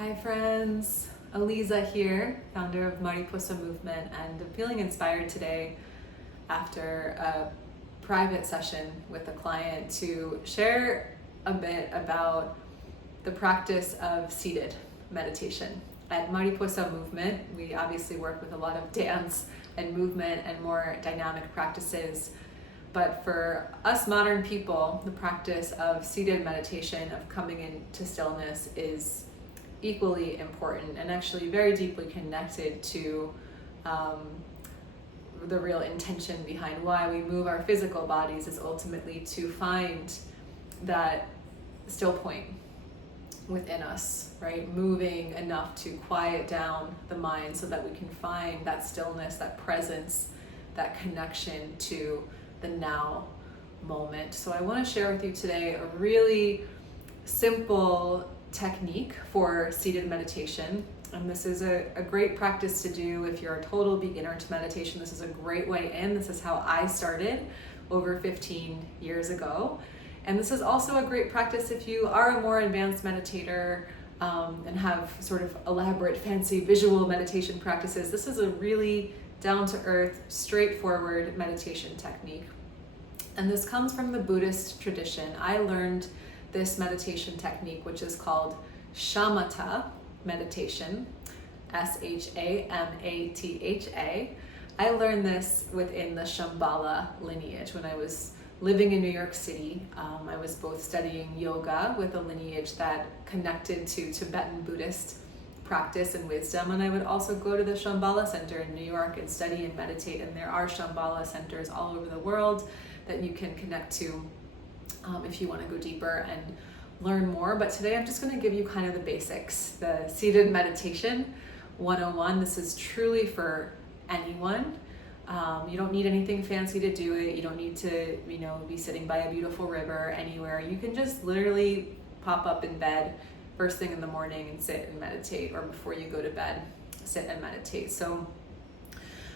Hi friends, Aliza here, founder of Mariposa Movement, and I'm feeling inspired today after a private session with a client to share a bit about the practice of seated meditation. At Mariposa Movement, we obviously work with a lot of dance and movement and more dynamic practices. But for us modern people, the practice of seated meditation, of coming into stillness, is equally important and actually very deeply connected to the real intention behind why we move our physical bodies, is ultimately to find that still point within us, right? Moving enough to quiet down the mind so that we can find that stillness, that presence, that connection to the now moment. So I want to share with you today a really simple technique for seated meditation. And this is a great practice to do if you're a total beginner to meditation. This is a great way in. This is how I started over 15 years ago. And this is also a great practice if you are a more advanced meditator and have sort of elaborate, fancy visual meditation practices. This is a really down-to-earth, straightforward meditation technique. And this comes from the Buddhist tradition. I learned this meditation technique, which is called Shamatha meditation, Shamatha. I learned this within the Shambhala lineage when I was living in New York City. I was both studying yoga with a lineage that connected to Tibetan Buddhist practice and wisdom, and I would also go to the Shambhala Center in New York and study and meditate. And there are Shambhala centers all over the world that you can connect to if you want to go deeper and learn more. But today I'm just going to give you kind of the basics, the seated meditation 101. This is truly for anyone. You don't need anything fancy to do it. You don't need to, be sitting by a beautiful river anywhere. You can just literally pop up in bed first thing in the morning and sit and meditate, or before you go to bed, sit and meditate. So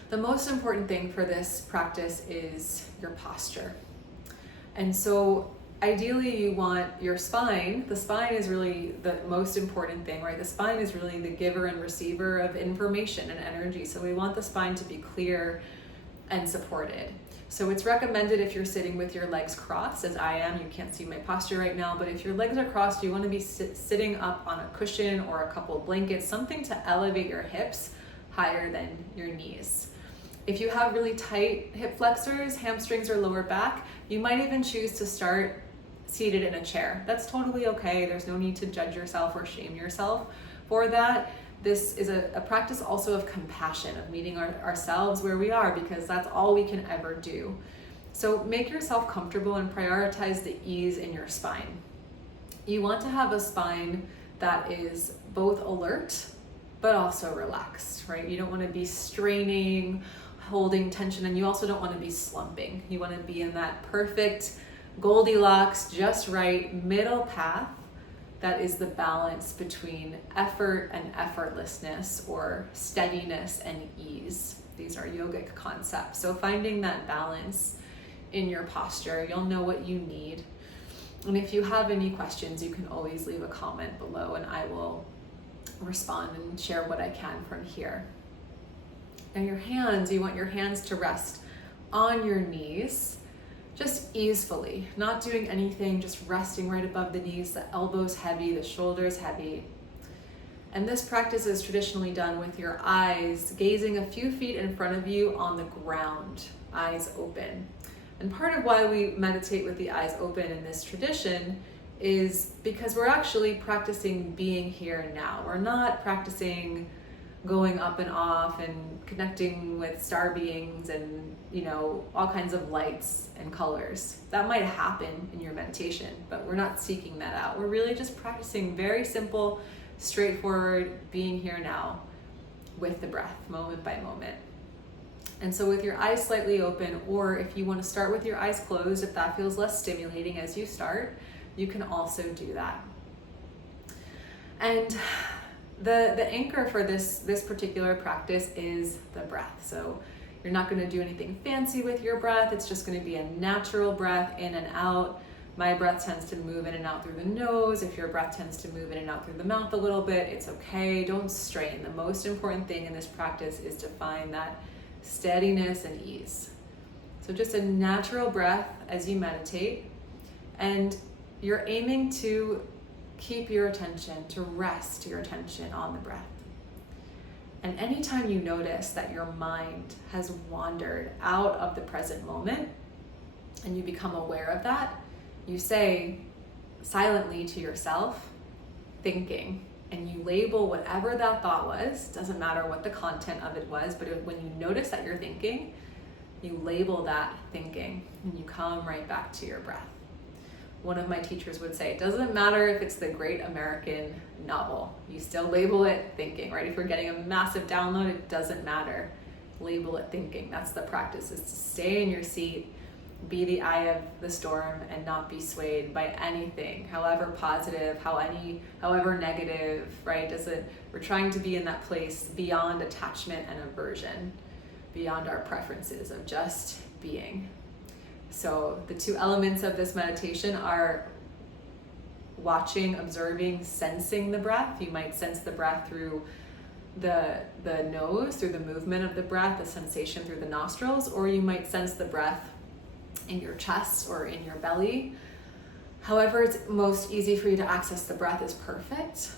the most important thing for this practice is your posture. And so ideally you want your spine. The spine is really the most important thing, right? The spine is really the giver and receiver of information and energy. So we want the spine to be clear and supported. So it's recommended if you're sitting with your legs crossed, as I am. You can't see my posture right now, but if your legs are crossed, you want to be sitting up on a cushion or a couple of blankets, something to elevate your hips higher than your knees. If you have really tight hip flexors, hamstrings, or lower back, you might even choose to start seated in a chair. That's totally okay. There's no need to judge yourself or shame yourself for that. This is a practice also of compassion, of meeting ourselves where we are, because that's all we can ever do. So make yourself comfortable and prioritize the ease in your spine. You want to have a spine that is both alert, but also relaxed, right? You don't want to be straining, holding tension, and you also don't want to be slumping. You want to be in that perfect Goldilocks, just right middle path that is the balance between effort and effortlessness, or steadiness and ease. These are yogic concepts. So finding that balance in your posture, you'll know what you need. And if you have any questions, you can always leave a comment below and I will respond and share what I can from here. Now your hands, you want your hands to rest on your knees, just easefully, not doing anything, just resting right above the knees, the elbows heavy, the shoulders heavy. And this practice is traditionally done with your eyes gazing a few feet in front of you on the ground, eyes open. And part of why we meditate with the eyes open in this tradition is because we're actually practicing being here and now. We're not practicing going up and off and connecting with star beings and all kinds of lights and colors. That might happen in your meditation, but we're not seeking that out. We're really just practicing very simple, straightforward being here now with the breath, moment by moment. And so with your eyes slightly open, or if you want to start with your eyes closed, if that feels less stimulating as you start, you can also do that. And the anchor for this particular practice is the breath. So you're not going to do anything fancy with your breath. It's just going to be a natural breath in and out. My breath tends to move in and out through the nose. If your breath tends to move in and out through the mouth a little bit, it's okay. Don't strain. The most important thing in this practice is to find that steadiness and ease. So just a natural breath as you meditate, and you're aiming to keep your attention, to rest your attention on the breath. And anytime you notice that your mind has wandered out of the present moment and you become aware of that, you say silently to yourself, thinking, and you label whatever that thought was. Doesn't matter what the content of it was, but when you notice that you're thinking, you label that thinking and you come right back to your breath. One of my teachers would say, it doesn't matter if it's the great American novel, you still label it thinking, right? If you're getting a massive download, it doesn't matter. Label it thinking. That's the practice, is to stay in your seat, be the eye of the storm, and not be swayed by anything, however positive, however negative, right? We're trying to be in that place beyond attachment and aversion, beyond our preferences, of just being. So the two elements of this meditation are watching, observing, sensing the breath. You might sense the breath through the nose, through the movement of the breath, the sensation through the nostrils, or you might sense the breath in your chest or in your belly. However it's most easy for you to access the breath is perfect.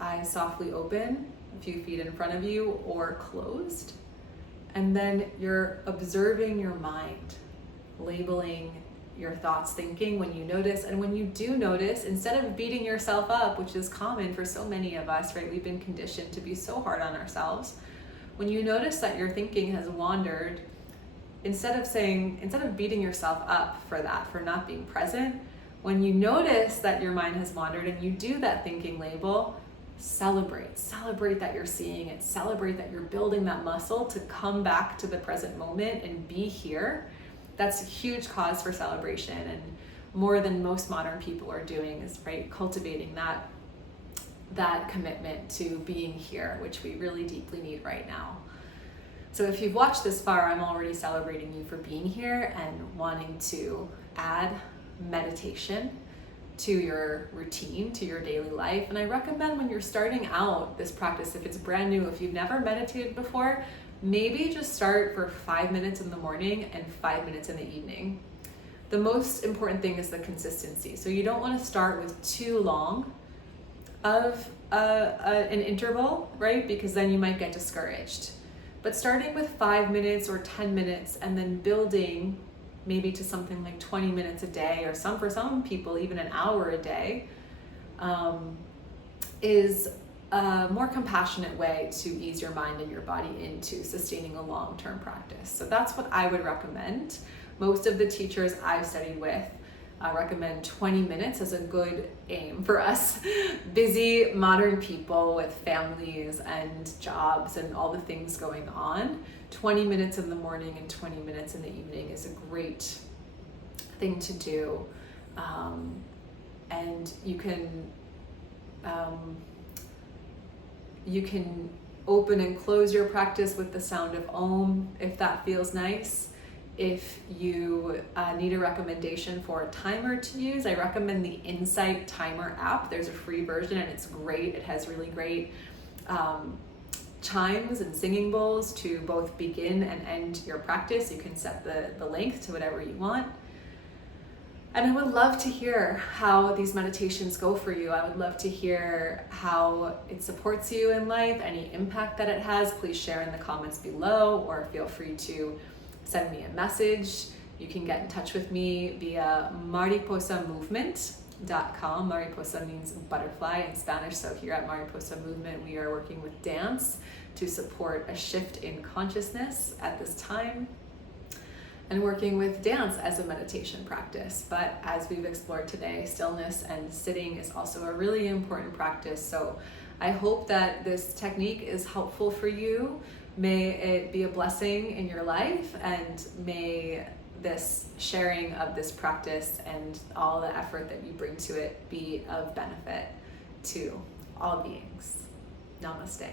Eyes softly open, a few feet in front of you or closed. And then you're observing your mind, labeling your thoughts, thinking when you notice. And when you do notice, instead of beating yourself up, which is common for so many of us, right? We've been conditioned to be so hard on ourselves. When you notice that your thinking has wandered, instead of beating yourself up for that, for not being present, when you notice that your mind has wandered and you do that thinking label, celebrate that you're seeing it, celebrate that you're building that muscle to come back to the present moment and be here. That's a huge cause for celebration, and more than most modern people are doing is, right, cultivating that commitment to being here, which we really deeply need right now. So if you've watched this far, I'm already celebrating you for being here and wanting to add meditation to your routine, to your daily life. And I recommend when you're starting out this practice, if it's brand new, if you've never meditated before, maybe just start for 5 minutes in the morning and 5 minutes in the evening. The most important thing is the consistency. So you don't want to start with too long of an interval, right? Because then you might get discouraged. But starting with 5 minutes or 10 minutes and then building maybe to something like 20 minutes a day, or for some people even an hour a day, is a more compassionate way to ease your mind and your body into sustaining a long-term practice. So that's what I would recommend. Most of the teachers I've studied with recommend 20 minutes as a good aim for us busy modern people with families and jobs and all the things going on. 20 minutes in the morning and 20 minutes in the evening is a great thing to do. And you can open and close your practice with the sound of Om if that feels nice. If you need a recommendation for a timer to use, I recommend the Insight Timer app. There's a free version and it's great. It has really great chimes and singing bowls to both begin and end your practice. You can set the length to whatever you want. And I would love to hear how these meditations go for you. I would love to hear how it supports you in life, any impact that it has. Please share in the comments below, or feel free to send me a message. You can get in touch with me via mariposamovement.com. Mariposa means butterfly in Spanish, so here at Mariposa Movement, we are working with dance to support a shift in consciousness at this time, and working with dance as a meditation practice. But as we've explored today, stillness and sitting is also a really important practice. So I hope that this technique is helpful for you. May it be a blessing in your life, and may this sharing of this practice and all the effort that you bring to it be of benefit to all beings. Namaste.